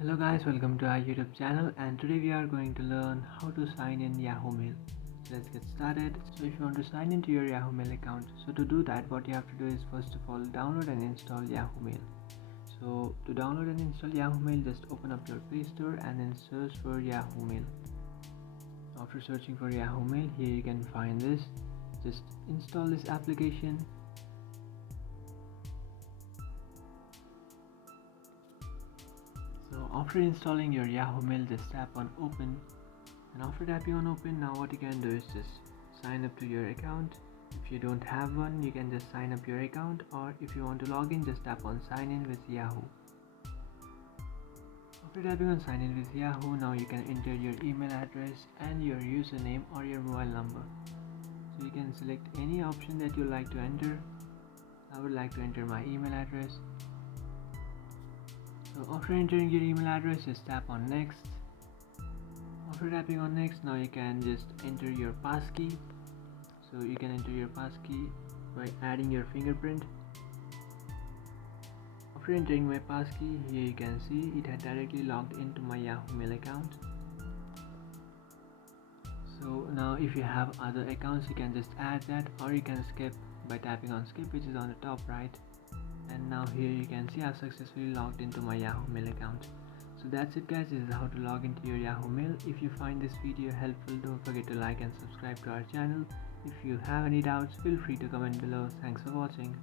Hello guys, welcome to our YouTube channel, and today we are going to learn how to sign in Yahoo Mail. So let's get started. So if you want to sign into your Yahoo Mail account, so to do that what you have to do is first of all download and install Yahoo Mail. So to download and install Yahoo Mail, just open up your Play Store and then search for Yahoo Mail. After searching for Yahoo Mail, here you can find this. Just install this application. So after installing your Yahoo Mail, just tap on open, and after tapping on open, now what you can do is just sign up to your account. If you don't have one, you can just sign up your account, or if you want to log in, just tap on sign in with Yahoo. After tapping on sign in with Yahoo, now you can enter your email address and your username or your mobile number. So you can select any option that you like to enter. I would like to enter my email address. So after entering your email address, just tap on next. After tapping on next, now you can just enter your passkey. So you can enter your passkey by adding your fingerprint. After entering my passkey, here you can see it had directly logged into my Yahoo Mail account. So now if you have other accounts, you can just add that, or you can skip by tapping on skip, which is on the top right. And now here you can see I've successfully logged into my Yahoo Mail account. So that's it guys, this is how to log into your Yahoo Mail. If you find this video helpful, don't forget to like and subscribe to our channel. If you have any doubts, feel free to comment below. Thanks for watching.